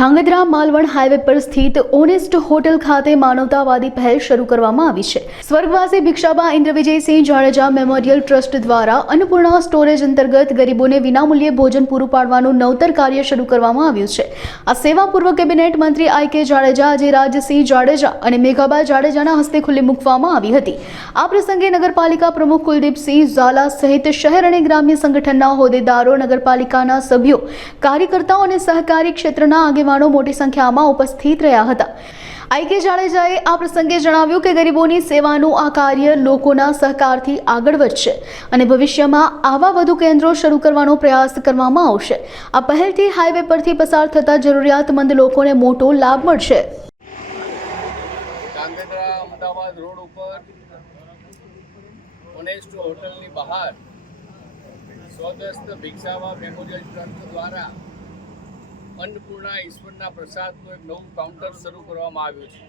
Dhrangadhra Malvan highway પર સ્થિત honest hotel ખાતે માનવતાવાદી પહેલ શરૂ કરવામાં આવી છે। સ્વર્ગવાસી ભિક્ષાબા ઇન્દ્રવિજયસિંહ જાડેજા મેમોરિયલ ટ્રસ્ટ દ્વારા અન્નપૂર્ણા સ્ટોરેજ અંતર્ગત ગરીબોને વિનામૂલ્યે ભોજન પૂરું પાડવાનું નવતર કાર્ય શરૂ કરવામાં આવ્યું છે। આ સેવા પૂર્વ કેબિનેટ મંત્રી આઈ.કે. જાડેજા, આજે રાજસિંહ જાડેજા અને મેઘાબા જાડેજાના હસ્તે ખુલ્લી મૂકવામાં આવી હતી। આ પ્રસંગે નગરપાલિકા પ્રમુખ કુલદીપસિંહ ઝાલા સહિત શહેર અને ગ્રામ્ય સંગઠનના હોદ્દેદારો, નગરપાલિકાના સભ્યો, કાર્યકર્તાઓ અને સહકારી ક્ષેત્રના આગેવાનો મોટી સંખ્યામાં ઉપસ્થિત રહ્યા હતા। આઈ.કે. જાડેજાએ આ પ્રસંગે જણાવ્યું કે ગરીબોની સેવાનું આ કાર્ય લોકોના સહકારથી આગળ વધશે અને ભવિષ્યમાં આવા વધુ કેન્દ્રો શરૂ કરવાનો પ્રયાસ કરવામાં આવશે। આ પહેલથી હાઈવે પરથી પસાર થતા જરૂરિયાતમંદ લોકોને મોટો લાભ મળશે। ધાંગધ્રા અમદાવાદ રોડ ઉપર ઓનેસ્ટ હોટલની બહાર સ્વર્ગસ્થ ભિક્ષાબા મેમોરિયલ ટ્રસ્ટ દ્વારા અન્નપૂર્ણા ઈશ્વરના પ્રસાદનું એક નવું કાઉન્ટર શરૂ કરવામાં આવ્યું છે।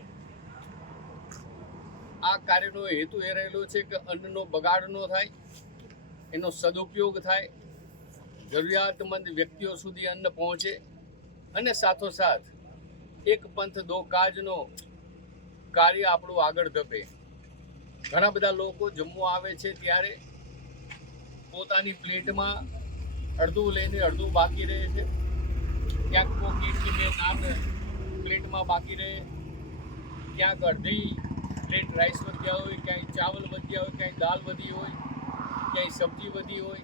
આ કાર્યનો હેતુ એ રહેલો છે કે અન્નનો બગાડ ન થાય, એનો સદુપયોગ થાય, જરૂરિયાતમંદ વ્યક્તિઓ સુધી અન્ન પહોંચે અને સાથોસાથ એક પંથ દો કાજનો કાર્ય આપણું આગળ ધપે। ઘણા બધા લોકો જમવા આવે છે ત્યારે પોતાની પ્લેટમાં અડધું લઈને અડધું બાકી રહે છે। ક્યાંક કોક એટલી બે નાન પ્લેટમાં બાકી રહે, ક્યાંક અડધી પ્લેટ રાઈસ વધ્યા હોય, ક્યાંય ચાવલ વધ્યા હોય, ક્યાંય દાળ વધી હોય, ક્યાંય સબ્જી વધી હોય,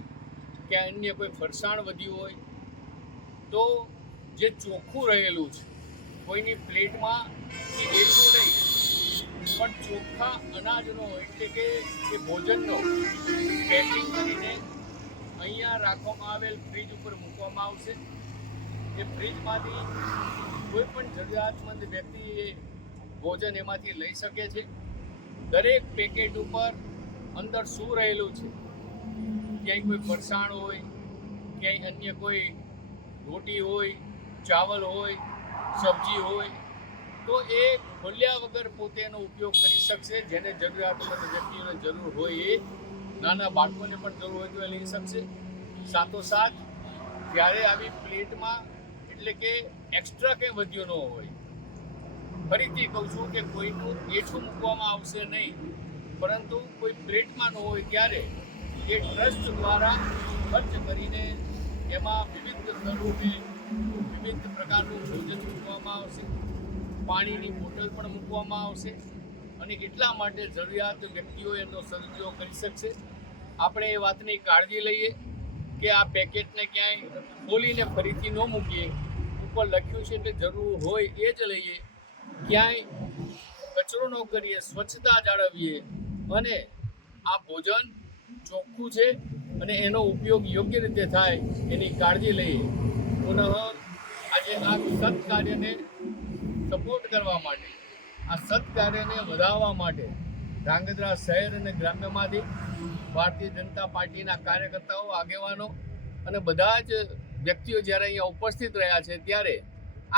ક્યાંય અન્ય કોઈ ફરસાણ વધ્યું હોય, તો જે ચોખ્ખું રહેલું છે, કોઈની પ્લેટમાં એટલું નહીં પણ ચોખ્ખા અનાજનો એટલે કે એ ભોજનનો પેકિંગ કરીને અહીંયા રાખવામાં આવેલ ફ્રીજ ઉપર મૂકવામાં આવશે। એ ફ્રીજમાંથી કોઈ પણ જરૂરિયાતમંદ વ્યક્તિ એ ભોજન એમાંથી લઈ શકે છે। દરેક પેકેટ ઉપર અંદર શું રહેલું છે, ક્યાંય કોઈ ફરસાણ હોય, ક્યાંય અન્ય કોઈ રોટી હોય, ચાવલ હોય, સબ્જી હોય, તો એ ખોલ્યા વગર પોતે એનો ઉપયોગ કરી શકશે। જેને જરૂરિયાતમંદ વ્યક્તિઓને જરૂર હોય, એ નાના બાળકોને પણ જરૂર હોય તો એ લઈ શકશે। સાથોસાથ જ્યારે આવી પ્લેટમાં એટલે કે એક્સ્ટ્રા કંઈ વધ્યું ન હોય, ફરીથી કહું છું કે કોઈનું એઠું મૂકવામાં આવશે નહીં, પરંતુ કોઈ પ્લેટમાં ન હોય ત્યારે એ ટ્રસ્ટ દ્વારા ખર્ચ કરીને એમાં વિવિધ સ્વરૂપે વિવિધ પ્રકારનું ભોજન મૂકવામાં આવશે, પાણીની બોટલ પણ મૂકવામાં આવશે અને એટલા માટે જરૂરિયાત વ્યક્તિઓ એનો સદુપયોગ કરી શકશે। આપણે એ વાતની કાળજી લઈએ કે આ પેકેટને ક્યાંય ખોલીને ફરીથી ન મૂકીએ, ઉપર લખ્યું છે કે જરૂર હોય એ જ લઈએ, ક્યાંય કચરો ન કરીએ, સ્વચ્છતા જાળવીએ અને આ ભોજન ચોખ્ખું છે અને એનો ઉપયોગ યોગ્ય રીતે થાય એની કાળજી લઈએ। પુનઃ આજે આ સત્કાર્યને સપોર્ટ કરવા માટે, આ સત્કાર્યને વધારવા માટે ધાંગધ્રા શહેર અને ગ્રામ્યમાંથી ભારતીય જનતા પાર્ટીના કાર્યકર્તાઓ, આગેવાનો અને બધા જ વ્યક્તિઓ જ્યારે અહીંયા ઉપસ્થિત રહ્યા છે ત્યારે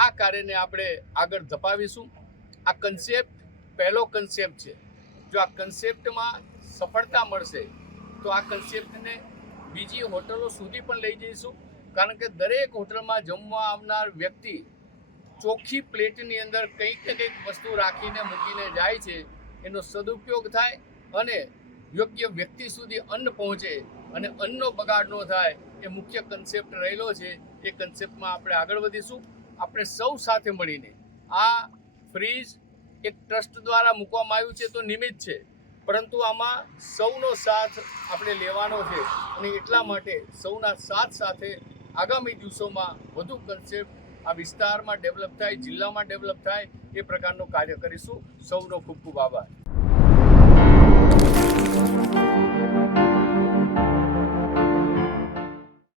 આ કાર્યને આપણે આગળ ધપાવીશું। આ કન્સેપ્ટ પહેલો કન્સેપ્ટ છે। જો આ કન્સેપ્ટમાં સફળતા મળશે તો આ કન્સેપ્ટને બીજી હોટલો સુધી પણ લઈ જઈશું, કારણ કે દરેક હોટલમાં જમવા આવનાર વ્યક્તિ ચોખ્ખી પ્લેટની અંદર કંઈક ને કંઈક વસ્તુ રાખીને મૂકીને જાય છે, એનો સદુપયોગ થાય અને યોગ્ય વ્યક્તિ સુધી અન્ન પહોંચે અને અન્નનો બગાડ ન થાય, એ મુખ્ય કન્સેપ્ટ રહેલો છે। એ કન્સેપ્ટમાં આપણે આગળ વધીશું। આપણે સૌ સાથે મળીને આ ફ્રીજ એક ટ્રસ્ટ દ્વારા મૂકવામાં આવ્યું છે તો નિમિત્ત છે, પરંતુ આમાં સૌનો સાથ આપણે લેવાનો છે અને એટલા માટે સૌના સાથ સાથે આગામી દિવસોમાં વધુ કન્સેપ્ટ આ વિસ્તારમાં ડેવલપ થાય, જિલ્લામાં ડેવલપ થાય, એ પ્રકારનું કાર્ય કરીશું। સૌનો ખૂબ ખૂબ આભાર।